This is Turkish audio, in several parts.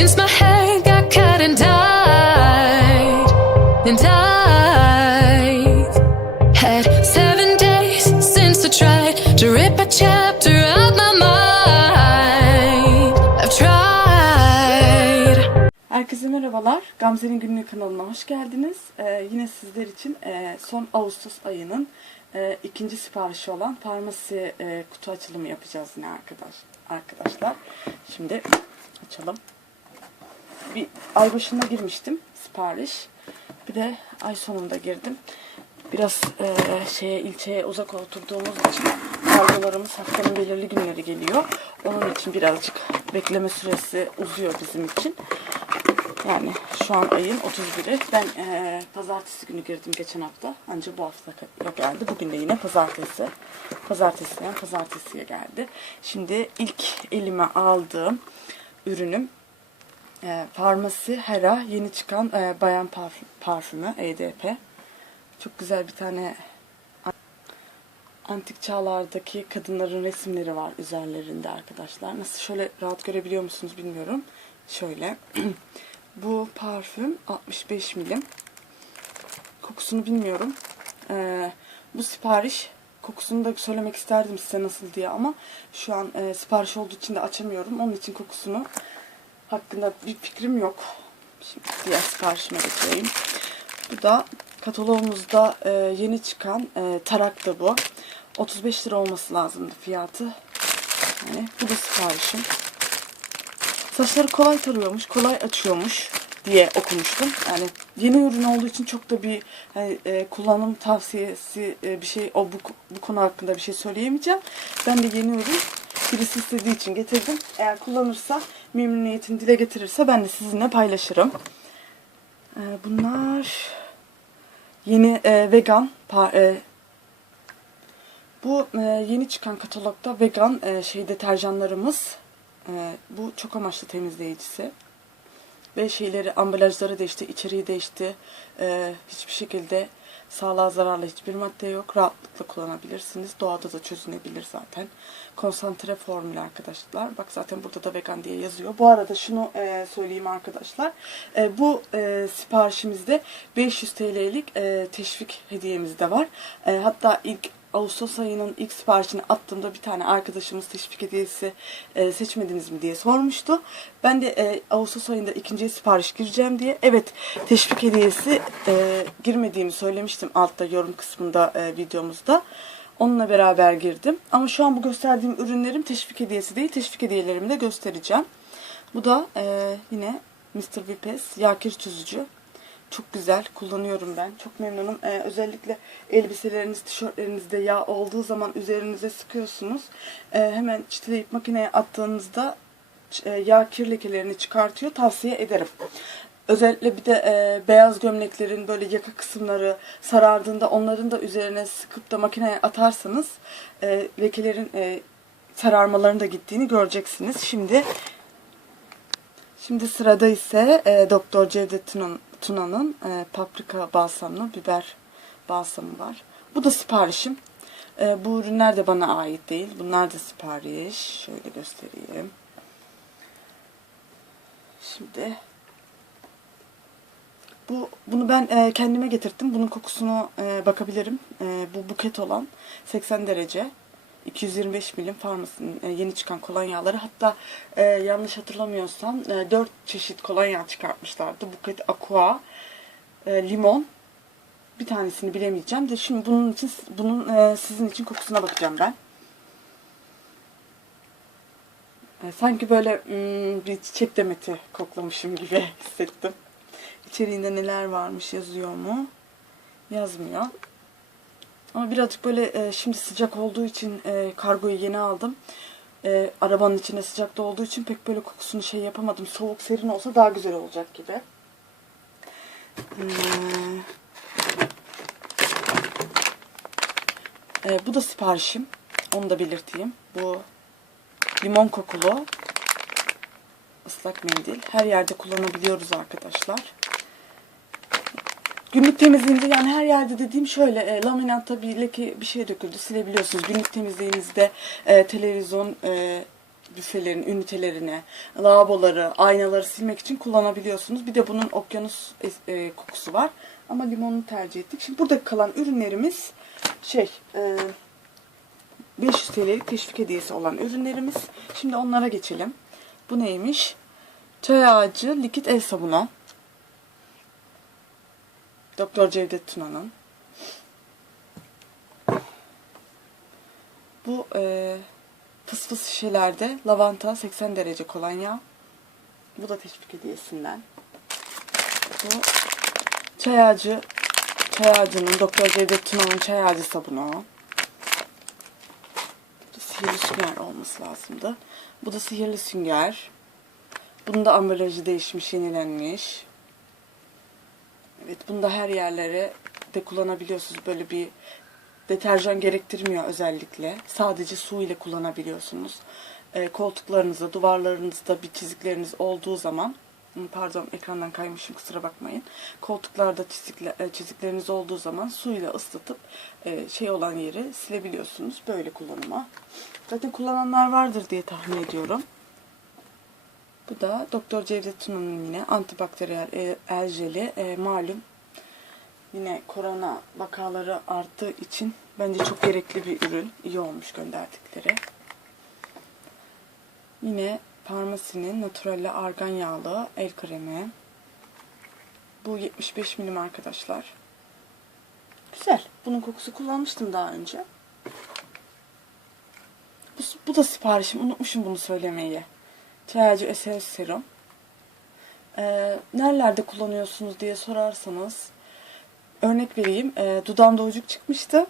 Since my hair got cut and dyed, and I've had seven days since I tried to rip a chapter out my mind. I've tried. Herkese merhabalar. Gamze'nin günlük kanalına hoş geldiniz. Ee, yine sizler için e, son Ağustos ayının e, ikinci siparişi olan farmasi e, kutu açılımı yapacağız yine arkadaş arkadaşlar. Şimdi açalım. Bir ay başında girmiştim sipariş. Bir de ay sonunda girdim. Biraz e, şeye ilçeye uzak oturduğumuz için kargolarımız haftanın belirli günleri geliyor. Onun için birazcık bekleme süresi uzuyor bizim için. Yani şu an ayın 31'i. Ben eee, pazartesi günü girdim geçen hafta. Ancak bu hafta geldi. Bugün de yine pazartesi. Pazartesiden pazartesiye geldi. Şimdi ilk elime aldığım ürünüm eee Farmasi Hera yeni çıkan eee, bayan parfüm, parfümü EDP. Çok güzel bir tane antik çağlardaki kadınların resimleri var üzerlerinde arkadaşlar. Nasıl şöyle rahat görebiliyor musunuz bilmiyorum. Şöyle. Bu parfüm 65 milim. Kokusunu bilmiyorum. Ee, bu sipariş kokusunu da söylemek isterdim size nasıl diye ama şu an e, sipariş olduğu için de açamıyorum. Onun için kokusunu hakkında bir fikrim yok. Şimdi diğer siparişime geçeyim. Bu da kataloğumuzda e, yeni çıkan e, tarak da bu. 35 lira olması lazımdı fiyatı. Yani bu da siparişim. Saçları kolay tarıyormuş, kolay açıyormuş diye okumuştum. Yani yeni ürün olduğu için çok da bir hani, e, kullanım tavsiyesi e, bir şey o bu, bu konu hakkında bir şey söyleyemeyeceğim. Ben de yeni ürün birisi istediği için getirdim. Eğer kullanırsa memnuniyetini dile getirirse ben de sizinle paylaşırım. E, bunlar yeni e, vegan e, bu e, yeni çıkan katalogda vegan e, şey deterjanlarımız. E, bu çok amaçlı temizleyicisi. Ve şeyleri, ambalajları değişti, içeriği değişti. E, hiçbir şekilde sağlığa zararlı hiçbir madde yok. Rahatlıkla kullanabilirsiniz. Doğada da çözünebilir zaten. Konsantre formül arkadaşlar. Bak zaten burada da vegan diye yazıyor. Bu arada şunu e, söyleyeyim arkadaşlar. E, bu e, siparişimizde 500 TL'lik e, teşvik hediyemiz de var. E, hatta ilk Ağustos ayının ilk siparişini attığımda bir tane arkadaşımız teşvik hediyesi e, seçmediniz mi diye sormuştu. Ben de e, Ağustos ayında ikinci sipariş gireceğim diye evet teşvik hediyesi e, girmediğimi söylemiştim altta yorum kısmında e, videomuzda. Onunla beraber girdim. Ama şu an bu gösterdiğim ürünlerim teşvik hediyesi değil. Teşvik hediyelerimi de göstereceğim. Bu da e, yine Mr. Vipes yağ kir çözücü. Çok güzel kullanıyorum ben. Çok memnunum. Ee, özellikle elbiseleriniz, tişörtlerinizde yağ olduğu zaman üzerinize sıkıyorsunuz. Ee, hemen çitleyip makineye attığınızda e, yağ kir lekelerini çıkartıyor. Tavsiye ederim. Özellikle bir de e, beyaz gömleklerin böyle yaka kısımları sarardığında onların da üzerine sıkıp da makineye atarsanız e, lekelerin e, sararmalarının da gittiğini göreceksiniz. Şimdi Şimdi sırada ise e, Doktor Cevdet Tunan- Tuna'nın e, paprika balsamlı biber balsamı var. Bu da siparişim. E, bu ürünler de bana ait değil. Bunlar da sipariş. Şöyle göstereyim. Şimdi bu bunu ben e, kendime getirttim. Bunun kokusunu e, bakabilirim. E, bu buket olan 80 derece. 225 milim farmasının e, yeni çıkan kolonyaları. Hatta e, yanlış hatırlamıyorsam e, 4 çeşit kolonya çıkartmışlardı. Buket Aqua, e, limon. Bir tanesini bilemeyeceğim de şimdi bunun için bunun e, sizin için kokusuna bakacağım ben. E, sanki böyle hmm, bir çiçek demeti koklamışım gibi hissettim. İçeriğinde neler varmış yazıyor mu? Yazmıyor. Ama birazcık böyle e, şimdi sıcak olduğu için e, kargoyu yeni aldım. E, arabanın içinde sıcakta olduğu için pek böyle kokusunu şey yapamadım. Soğuk serin olsa daha güzel olacak gibi. Hmm. E, bu da siparişim. Onu da belirteyim. Bu limon kokulu ıslak mendil. Her yerde kullanabiliyoruz arkadaşlar. Günlük temizliğimde yani her yerde dediğim şöyle e, laminatta bir leke bir şey döküldü silebiliyorsunuz. Günlük temizliğinizde e, televizyon e, büfelerin ünitelerini, lavaboları, aynaları silmek için kullanabiliyorsunuz. Bir de bunun okyanus e, kokusu var. Ama limonunu tercih ettik. Şimdi burada kalan ürünlerimiz şey e, 500 TL'lik teşvik hediyesi olan ürünlerimiz. Şimdi onlara geçelim. Bu neymiş? Çay ağacı likit el sabunu. Doktor Cevdet Tuna'nın. Bu e, fıs fıs şişelerde lavanta 80 derece kolonya. Bu da teşvik hediyesinden. Bu çay ağacı, çay ağacının Doktor Cevdet Tuna'nın çay ağacı sabunu. Sihirli sünger olması lazımdı. Bu da sihirli sünger. Bunun da ambalajı değişmiş, yenilenmiş. Bunu da her yerlere de kullanabiliyorsunuz. Böyle bir deterjan gerektirmiyor özellikle. Sadece su ile kullanabiliyorsunuz. Ee, koltuklarınızda, duvarlarınızda bir çizikleriniz olduğu zaman Hı, Pardon ekrandan kaymışım kusura bakmayın. Koltuklarda çizikle, e, çizikleriniz olduğu zaman suyla ıslatıp e, şey olan yeri silebiliyorsunuz. Böyle kullanıma. Zaten kullananlar vardır diye tahmin ediyorum. Bu da Doktor Cevdet Tuna'nın yine antibakteriyel e, el jeli. E, malum yine korona vakaları arttığı için bence çok gerekli bir ürün. İyi olmuş gönderdikleri. Yine Parmasi'nin Naturalle Argan Yağlı el kremi. Bu 75 milim arkadaşlar. Güzel. Bunun kokusu kullanmıştım daha önce. Bu, bu da siparişim. Unutmuşum bunu söylemeyi. Çayacı SOS serum. Ee, nerelerde kullanıyorsunuz diye sorarsanız örnek vereyim. Ee, dudağımda ucuk çıkmıştı.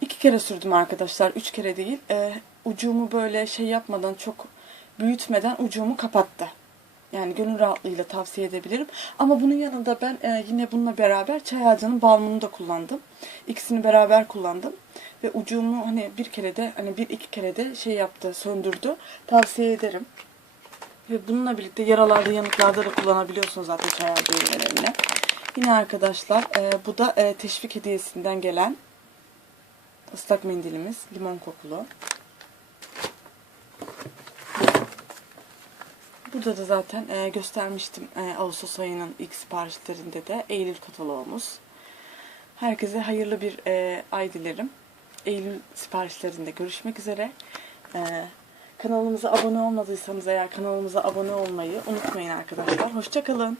İki kere sürdüm arkadaşlar. Üç kere değil. Ee, ucumu böyle şey yapmadan çok büyütmeden ucumu kapattı. Yani gönül rahatlığıyla tavsiye edebilirim. Ama bunun yanında ben e, yine bununla beraber çay ağacının balmını da kullandım. İkisini beraber kullandım. Ve ucumu hani bir kere de hani bir iki kere de şey yaptı, söndürdü. Tavsiye ederim. Ve bununla birlikte yaralarda, yanıklarda da kullanabiliyorsunuz zaten çay ağacı ürünlerini. Yine arkadaşlar e, bu da e, teşvik hediyesinden gelen ıslak mendilimiz. Limon kokulu. Burada da zaten e, göstermiştim e, Ağustos ayının ilk siparişlerinde de Eylül kataloğumuz. Herkese hayırlı bir e, ay dilerim. Eylül siparişlerinde görüşmek üzere. E, kanalımıza abone olmadıysanız eğer kanalımıza abone olmayı unutmayın arkadaşlar. Hoşçakalın.